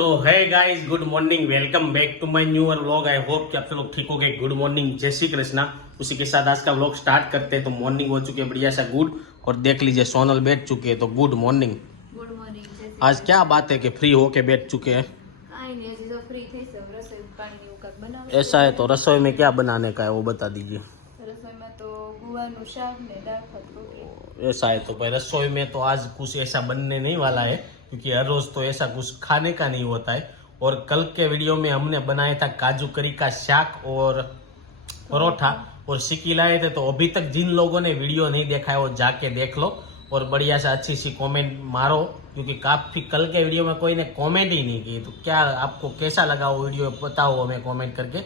तो है guys, good morning, welcome back to my new vlog. I hope कि आप सब लोग ठीक हो गए। गुड मॉर्निंग, जय श्री कृष्णा। उसी के साथ आज का व्लॉग स्टार्ट करते हैं। तो मॉर्निंग हो चुकी है बढ़िया सा गुड, और देख लीजिए सोनल बैठ चुके हैं। तो गुड मॉर्निंग। Good morning. आज क्या बात है कि फ्री होके बैठ चुके हैं? फ्री थे सब रसोई पानी का बनाओ। ऐसा है तो रसोई में क्या बनाने का है वो बता दीजिए। रसोई में तो गुवारનું શાક ને દાળ ભાત રોટલી। ऐसा है तो भाई रसोई में तो आज कुछ ऐसा बनने नहीं वाला है, क्योंकि हर रोज तो ऐसा कुछ खाने का नहीं होता है। और कल के वीडियो में हमने बनाया था काजू करी का शाक और परोठा और सिक्की लाए थे। तो अभी तक जिन लोगों ने वीडियो नहीं देखा है वो जाके देख लो और बढ़िया से अच्छी सी कमेंट मारो, क्योंकि काफी कल के वीडियो में कोई ने कमेंट ही नहीं की। तो क्या आपको कैसा लगा वो वीडियो बताओ हमें कमेंट करके,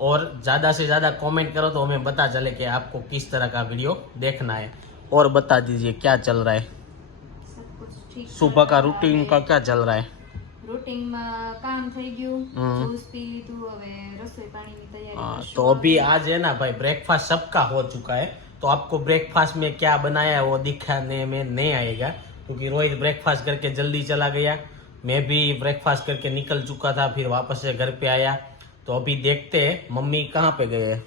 और ज़्यादा से ज़्यादा कमेंट करो तो हमें पता चले कि आपको किस तरह का वीडियो देखना है। और बता दीजिए क्या चल रहा है, सब कुछ ठीक। सुबह का रूटीन का क्या चल रहा है? रूटीन में काम થઈ ગયું, જ્યુસ પી લીધું, હવે રસોઈ પાણીની તૈયારી કરશું। तो अभी आज है ना भाई, ब्रेकफास्ट सबका हो चुका है। तो आपको ब्रेकफास्ट में क्या बनाया है वो दिखाने में नहीं आएगा, क्योंकि रोहित ब्रेकफास्ट करके जल्दी चला गया। मैं भी ब्रेकफास्ट करके निकल चुका था, फिर वापस से घर पे आया। तो अभी देखते हैं मम्मी कहाँ पे गए हैं।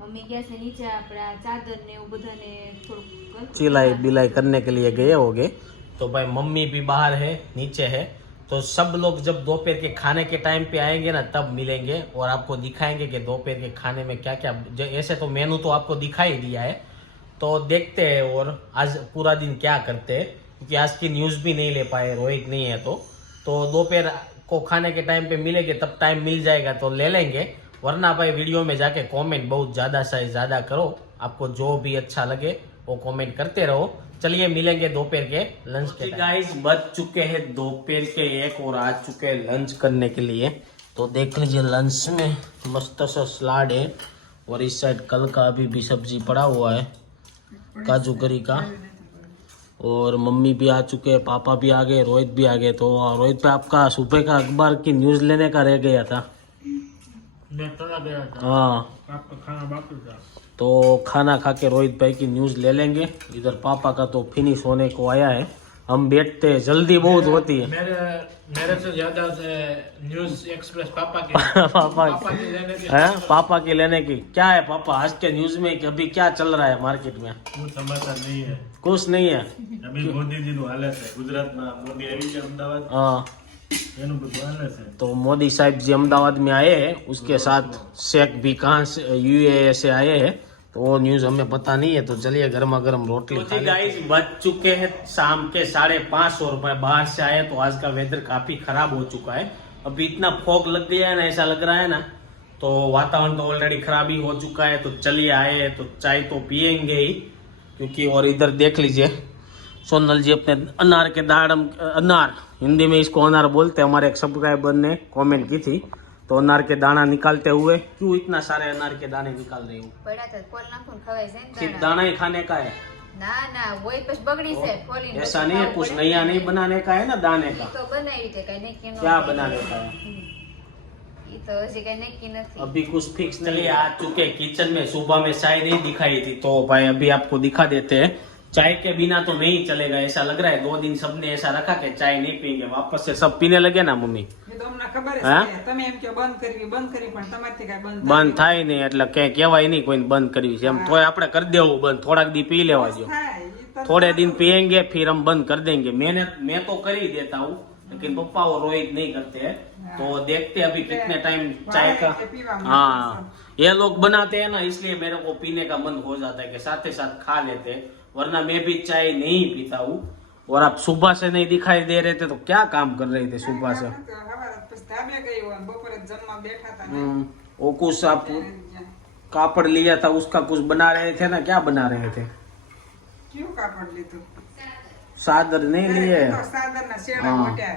મમ્મી ગયા છે નીચે, આપણા ચાદર ને એવું બધાને થોડુંક चिलाई बिलाई करने के लिए गए होगे। तो भाई मम्मी भी बाहर है, नीचे है। तो सब लोग जब दोपहर के खाने के टाइम पे आएंगे ना तब मिलेंगे और आपको दिखाएंगे कि दोपहर के खाने में क्या क्या। ऐसे तो मेनू तो आपको दिखा ही दिया है, तो देखते हैं और आज पूरा दिन क्या करते हैं, क्योंकि आज की न्यूज़ भी नहीं ले पाए, रोहित नहीं है। तो दोपहर को खाने के टाइम पे मिलेंगे, तब टाइम मिल जाएगा तो ले लेंगे। वरना भाई वीडियो में जाके कमेंट बहुत ज़्यादा से ज़्यादा करो, आपको जो भी अच्छा लगे वो कमेंट करते रहो। चलिए मिलेंगे दोपहर के लंच के। गाइस बज चुके हैं दोपहर के 1 और आ चुके हैं लंच करने के लिए। तो देख लीजिए लंच में मस्त सा सलाद है, और इस साइड कल का अभी भी सब्जी पड़ा हुआ है काजू करी का। और मम्मी भी आ चुके हैं, पापा भी आ गए, रोहित भी आ गए। तो रोहित पे आपका सुबह का अखबार की न्यूज़ लेने का रह गया था। हाँ, खाना बाकी था तो खाना खा के रोहित भाई की न्यूज़ ले लेंगे। इधर पापा का तो फिनिश होने को आया है। हम बैठते हैं, जल्दी बहुत होती है। मेरे से ज्यादा से न्यूज एक्सप्रेस पापा की की लेने की पापा की लेने की क्या है पापा आज के न्यूज़ में कि अभी क्या चल रहा है मार्केट में? कुछ समाचार नहीं है, कुछ नहीं है। अभी मोदी जी નું હાલે છે ગુજરાતમાં મોદી આવી છે અમદાવાદ, हाँ, એનું બધું હાલે છે। तो मोदी साहब जी अहमदाबाद में आए हैं, उसके साथ शेख भी कहाँ से यूएई से आए हैं। तो वो न्यूज़ हमें पता नहीं है। तो चलिए गर्मा गर्म रोटी। तो गाइस बज चुके हैं शाम के 5:30 और मैं बाहर से आया। तो आज का वेदर काफी खराब हो चुका है। अभी इतना फॉग लग गया है ना, ऐसा लग रहा है ना, तो वातावरण तो ऑलरेडी खराब ही हो चुका है। तो चलिए आए हैं तो चाय तो पियेंगे ही, क्योंकि और इधर देख लीजिए सोनल जी अपने अनार के दाड़म, अनार हिंदी में इसको अनार बोलते हैं, हमारे एक सब्सक्राइबर ने कमेंट की थी। तो अनार के दाना निकालते हुए, क्यों इतना सारे अनार के दाने निकाल रही हूँ? પડ્યા તો ફોલ નાખું ખવાય છે ને सिर्फ दाना ही खाने का है? ના ના હોય પછી બગડી છે ફોલી ऐसा नहीं है, कुछ नया नहीं बनाने का है ना दाने का? તો બનાવી છે કઈ નક્કી ન क्या बनाने का है? ઈ તો હજી કઈ નક્કી નથી। अभी कुछ फिक्स नहीं। चलिए आ चुके किचन में। सुबह में चाय नहीं दिखाई थी, तो भाई अभी आपको दिखा देते हैं। चाय के बिना तो नहीं चलेगा, ऐसा लग रहा है। 2 दिन सबने ऐसा रखा कि चाय नहीं पियेंगे, वापस से सब पीने लगे ना मम्मी? બંધ થાય નહીં એટલે કઈ કહેવાય નહીં કોઈને બંધ કરવી છે એમ, તોય આપણે કરી દેવું બંધ, થોડાક દી પી લેવા જો। थोड़े दिन पियेंगे फिर हम बंद कर देंगे। मैं तो कर ही देता हूँ, लेकिन पप्पा और रोहित नहीं करते हैं। तो देखते हैं अभी कितने टाइम चाय का। हाँ, ये लोग बनाते हैं ना, इसलिए मेरे को पीने का मन हो जाता है कि साथ ही साथ खा लेते हैं, वरना मैं भी चाय नहीं पीता हूँ। और आप सुबह से नहीं दिखाई दे रहे थे, तो क्या काम कर रहे थे सुबह से? वो कुछ आप कापड़ लिया था उसका कुछ बना रहे थे ना, क्या बना रहे थे? क्यों कापड़ ली तू? सादर नहीं लिए? तो सादर ना शेड़ा हाँ। ओट्या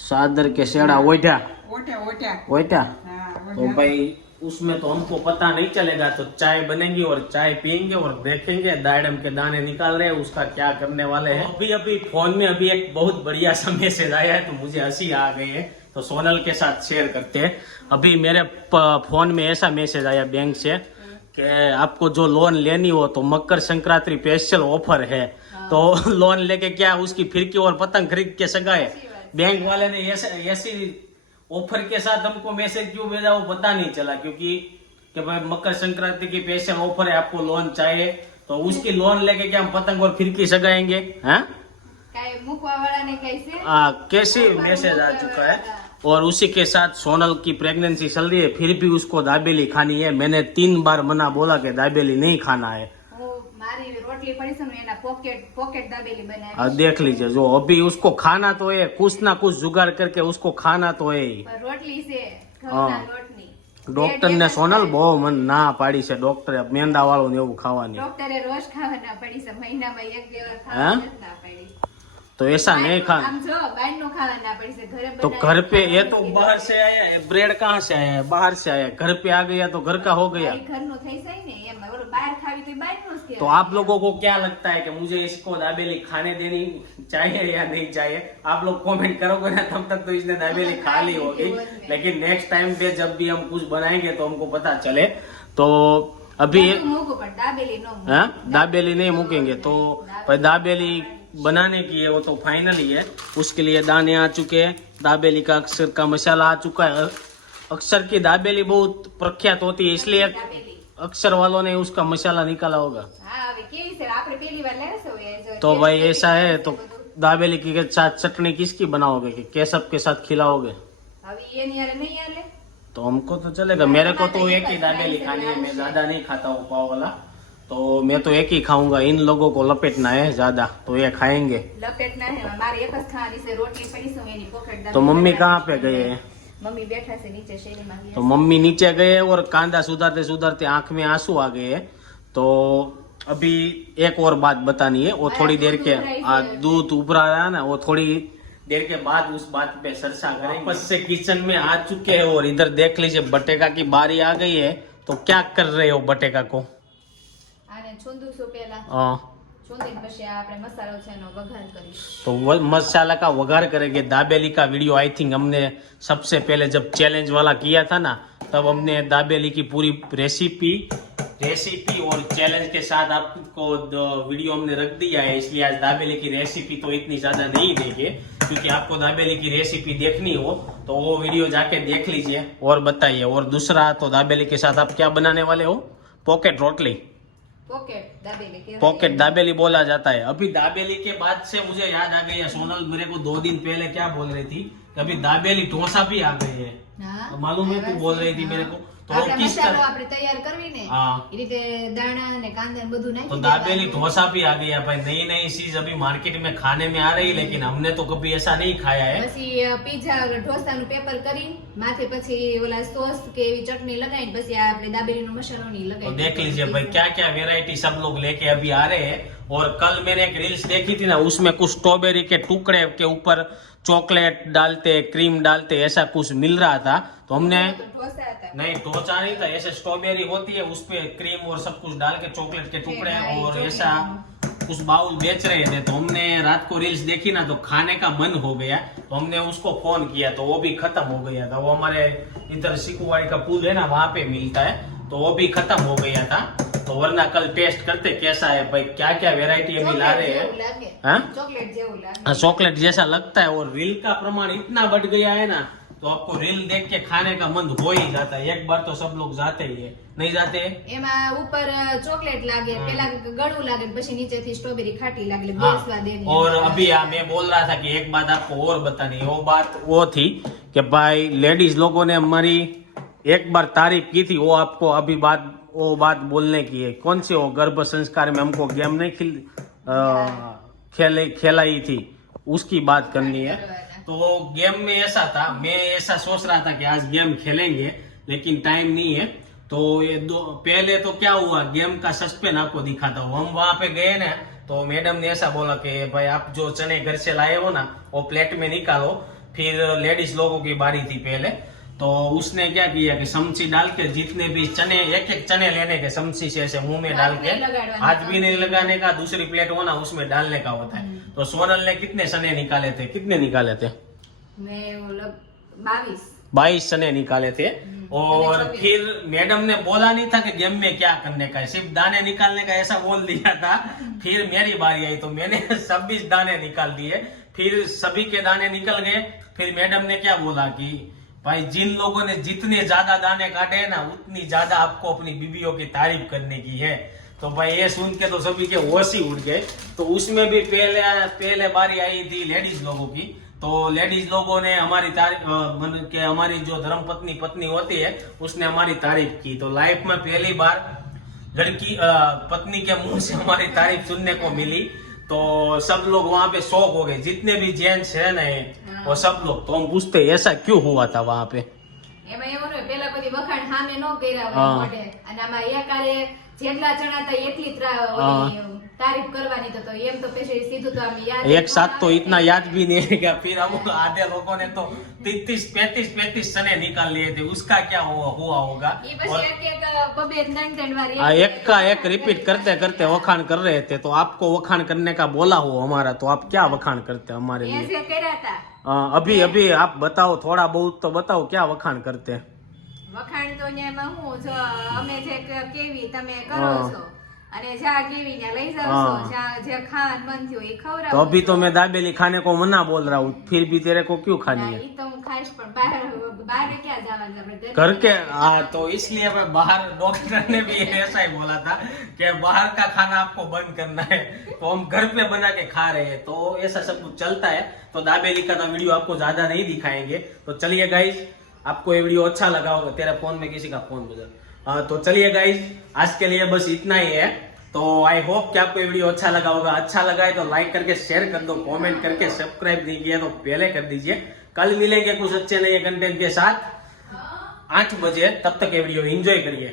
सादर के शेड़ा ओढ़ा ओट्या ओट्या ओढ़ा। हाँ, तो भाई उसमें तो हमको पता नहीं चलेगा। तो चाय बनेगी और चाय पियेंगे और देखेंगे दाड़म के दाने निकाल रहे हैं, उसका क्या करने वाले हैं। अभी फोन में अभी एक बहुत बढ़िया सा मैसेज आया है, तो मुझे हंसी आ गई है, तो सोनल के साथ शेयर करते हैं। अभी मेरे फोन में ऐसा मैसेज आया बैंक से कि आपको जो लोन लेनी हो तो मकर संक्रांति स्पेशल ऑफर है। तो लोन लेके क्या उसकी फिरकी और पतंग खरीद के सगाए। बैंक वाले ने ऐसी ऑफर के साथ हमको मैसेज क्यों भेजा वो पता नहीं चला, क्योंकि कि भाई मकर संक्रांति की स्पेशल ऑफर है, आपको लोन चाहिए, तो उसकी लोन लेके क्या हम पतंग और फिरकी सगाएंगे? हैं? मुकवा वाला ने कैसे कैसे मैसेज आ चुका है। और उसी के साथ सोनल की प्रेगनेंसी चल रही है, फिर भी उसको दाबेली खानी है। मैंने 3 बार मना बोला कि दाबेली नहीं खाना है। मारी रोटली पड़ी से एना पॉकेट दाबेली बनावी। अब देख लीजिए, जो अभी उसको खाना तो है, कुछ ना कुछ जुगाड़ करके उसको खाना तो है ही। पर रोटली से हाँ। घઉંના લોટની ડોક્ટર ને સોનલ બહુ મન ના પાડી છે, ડોક્ટરે મેંદા વાળું ને એવું ખાવાની। ડોક્ટરે રોજ ખાવાના પડી છે, મહિનામાં 1-2 વાર हाँ? ખાવાના ના પડી। तो ऐसा नहीं खा, આમ જો બહારનું ખાવા ના પડી છે, ઘરે तो બનાવીને घर पे ये तो ખાવાનું बाहर से आया है, ब्रेड कहाँ से आया है? बाहर से आया है। घर पे आ गया तो घर का हो गया। મારી ઘરનું થઈ જાય ને એમ, ઓલું બહાર ખાવી તો બહારનું જ तो કહેવાય। आप लोगों को क्या लगता है कि मुझे इसको दाबेली खाने देनी चाहिए या नहीं चाहिए? आप लोग कमेंट करोगे ना, तब तक तो इसने दाबेली खा ली होगी, लेकिन नेक्स्ट टाइम पे जब भी हम कुछ बनाएंगे तो हमको पता चले। तो अभी બધું મૂકું પણ દાબેલી ન મૂકું। हाँ, दाबेली नहीं मुकेंगे तो भाई दाबेली बनाने की है, वो तो फाइनल ही है। उसके लिए दाने आ चुके हैं, दाबेली का अक्षर का मसाला आ चुका है। अक्षर की दाबेली बहुत प्रख्यात होती है, इसलिए દાબેલી अक्षर वालों ने उसका मसाला निकाला होगा। હા હવે કેવી છે, આપણે પહેલી વાર લાવ્યા છે હવે જો तो taste भाई કરી ऐसा है, બધું। तो दाबेली के साथ चटनी किसकी बनाओगे, कि केसप के साथ खिलाओगे? હવે એની હારે નહીં હાલે। तो हमको तो चलेगा, मेरे को तो एक ही दाबेली खानी है, मैं ज्यादा नहीं खाता हूँ पाव वाला, तो मैं तो एक ही खाऊंगा। इन लोगों को लपेटना है ज्यादा, तो ये खाएंगे। લપેટના હે મારે એક જ ખાવાની છે, રોટલી પડી છે એની પોકેટ દાબેલી। तो मम्मी कहाँ पे गए हैं? મમ્મી બેઠા છે નીચે શેરીમાં ગયા तो मम्मी नीचे गए और कांदा सुधारते सुधारते आंख में आंसू आ गए हैं। तो अभी एक और बात बतानी है, वो थोड़ी देर के दूध उभरा रहा है ना, वो थोड़ी देर के बाद उस बात पे चर्चा करेंगे। वापस से किचन में आ चुके हैं और इधर देख लीजिए बटेका की बारी आ गई है। तो क्या कर रहे हो बटेका को? આને છોંદું છું પહેલા, हाँ, છોંદીને પછી આપણે મસાલો છે એનો વઘાર કરીશું। तो मसाला का वघार करेंगे। दाबेली का वीडियो आई थिंक हमने सबसे पहले जब चैलेंज वाला किया था ना, तब हमने दाबेली की पूरी रेसिपी और चैलेंज के साथ आपको वीडियो हमने रख दिया है। इसलिए आज दाबेली की रेसिपी तो इतनी ज्यादा नहीं देंगे, क्योंकि आपको दाबेली की रेसिपी देखनी हो तो वो वीडियो जाके देख लीजिए और बताइए। और दूसरा, तो दाबेली के साथ आप क्या बनाने वाले हो? पॉकेट रोटली, પોકેટ દાબેલી કહેવાય। पॉकेट दाबेली बोला जाता है। अभी दाबेली के बाद से मुझे याद आ गई है, सोनल मेरे को 2 दिन पहले क्या बोल रही थी कि अभी दाबेली डोसा भी आ गई है। હા, मालूम है, तू बोल रही थी मेरे को। तो वो આપણે किस મસાલો तरह, આપણે તૈયાર કરવી ને हाँ, એ રીતે દાણા અને કાંદા ને બધું तो નાખી दाबेली દેવાનું। डोसा भी आ गया भाई। नई नई चीज अभी मार्केट में खाने में आ रही, लेकिन हमने तो कभी ऐसा नहीं खाया है। પછી પીઝા ઢોસાનું પેપર કરી માથે પછી ઓલા સોસ કે એવી ચટણી લગાવીને પછી આ આપણે દાબેલીનો મસાલો ની तो લગાવી देख लीजिए भाई क्या क्या वेराइटी सब लोग लेके अभी आ रहे हैं। और कल मैंने एक रील्स देखी थी ना, उसमें कुछ स्ट्रॉबेरी के टुकड़े के ऊपर चॉकलेट डालते, क्रीम डालते, ऐसा कुछ मिल रहा था। तो हमने ઢોસા હતા। नहीं, टोचा नहीं था, ऐसे स्ट्रॉबेरी होती है उस पे क्रीम और सब कुछ डाल के चॉकलेट के टुकड़े और ऐसा कुछ बाउल बेच रहे थे। तो हमने रात को रील्स देखी ना, तो खाने का मन हो गया, तो हमने उसको फोन किया, तो वो भी खत्म हो गया था। वो हमारे इधर सिकुवाड़ी का पुल है ना, वहाँ पे मिलता है, तो वो भी खत्म हो गया था। तो वरना कल टेस्ट करते कैसा है भाई, क्या क्या वेराइटी अभी ला रहे हैं। ચોકલેટ જેવું લાગે। हाँ? ચોકલેટ જેવું લાગે। हाँ, चॉकलेट जैसा लगता है। और रील का प्रमाण इतना बढ़ गया है ना, तो आपको रील देख के खाने का मन हो ही जाता है। एक बार तो सब लोग जाते ही है, नहीं जाते हैं? એમાં ઉપર ચોકલેટ લાગે, પેલા ગળું લાગે ને પછી નીચેથી સ્ટ્રોબેરી ખાટી લાગે, બે हाँ, સ્વાદ એની। और अभी मैं बोल रहा था कि एक बात आपको और बतानी है। वो बात वो थी कि भाई लेडीज लोगों ने हमारी एक बार तारीफ की थी, वो आपको अभी वो बात बोलने की है। कौन सी? वो गर्भ संस्कार में हमको गेम नहीं खेलाई थी, उसकी बात करनी है। तो गेम में ऐसा था, मैं ऐसा सोच रहा था कि आज गेम खेलेंगे, लेकिन टाइम नहीं है। तो ये पहले तो क्या हुआ, गेम का सस्पेंस आपको दिखाता हूँ। हम वहां पे गए ना, तो मैडम ने ऐसा बोला कि भाई आप जो चने घर से लाए हो ना, वो प्लेट में निकालो। फिर लेडीज लोगों की बारी थी पहले, तो उसने क्या किया कि समची डाल के जितने भी चने, एक एक चने लेने के समची से ऐसे मुंह में डाल के, हाथ भी नहीं लगाने का, दूसरी प्लेट हो ना उसमें डालने का होता है। तो सोनल ने कितने चने निकाले थे? कितने निकाले थे? मैं 22 22 चने निकाले थे। और फिर मैडम ने बोला नहीं था कि गेम में क्या करने का है, सिर्फ दाने निकालने का ऐसा बोल दिया था। फिर मेरी बारी आई तो मैंने 26 दाने निकाल दिए। फिर सभी के दाने निकल गए। फिर मैडम ने क्या बोला कि भाई जिन लोगों ने जितने ज्यादा दाने काटे हैं ना उतनी ज्यादा आपको अपनी बीवियों की तारीफ करने की है। तो भाई ये सुन के तो सभी के होश ही उड़ गए। तो उसमें भी पहले बारी आई थी लेडीज लोगों की। तो लेडीज लोगों ने हमारी तारीफ के हमारी जो धर्मपत्नी पत्नी होती है उसने हमारी तारीफ की। तो लाइफ में पहली बार लड़की पत्नी के मुंह से हमारी तारीफ सुनने को मिली। तो सब लोग वहाँ पे शौक हो गए, जितने भी जेंट्स है ना वो सब लोग। तो हम पूछते ऐसा क्यों हुआ था वहाँ पे? એમાં એવું હોય પેલા બધી વખાણ સામે ન કર્યા હોય હા. મોઢે. અને આમાં એકારે જેટલા જણા હતા એટલી ઓલી તારીફ કરવાની તો એમ તો પછી સીધું તો આમ યાદ एक साथ तो इतना याद भी नहीं है क्या? फिर हम आधे लोगों ने तो 33-35 चने निकाल लिए थे, उसका क्या हुआ होगा? ઈ પછી और એક બબે ત્રણ વાર एक का एक रिपीट करते करते वखाण कर रहे थे। तो आपको वखाण करने का बोला हो हमारा, तो आप क्या वखाण करते हमारे लिए? ऐसे કર્યા હતા अभी आप बताओ, थोड़ा बहुत तो बताओ क्या वखाण करते हैं? વખાણ તો એમાં હું જો અમે જે કેવી તમે કરો છો અને જ્યાં કેવી ત્યાં લઈ જાવ છો, જ્યાં જે ખાન મન થયું એ तो ખવડાવો अभी तो मैं दाबेली खाने को मना बोल रहा हूँ, फिर भी तेरे को क्यों खानी है? ઈ તો હું ખાઈશ પણ બહાર ક્યાં જવાનું આપણે घर के तो इसलिए मैं बाहर, डॉक्टर ने भी ऐसा ही बोला था कि बाहर का खाना आपको बंद करना है। तो हम घर पे बना के खा रहे हैं, तो ऐसा सब कुछ चलता है। तो दाबेली का तो वीडियो आपको ज्यादा नहीं दिखाएंगे। तो चलिए गाइज, आपको ये वीडियो अच्छा लगा होगा। तेरे फोन में किसी का फोन बजा। तो चलिए गाइज, आज के लिए बस इतना ही है। तो आई होप कि आपको ये वीडियो अच्छा लगा होगा। अच्छा लगा है तो लाइक करके शेयर कर दो, कमेंट करके सब्सक्राइब नहीं किया तो पहले कर दीजिए। कल मिलेंगे कुछ अच्छे नए कंटेंट के साथ 8 बजे, तब तक ये वीडियो एंजॉय करिए।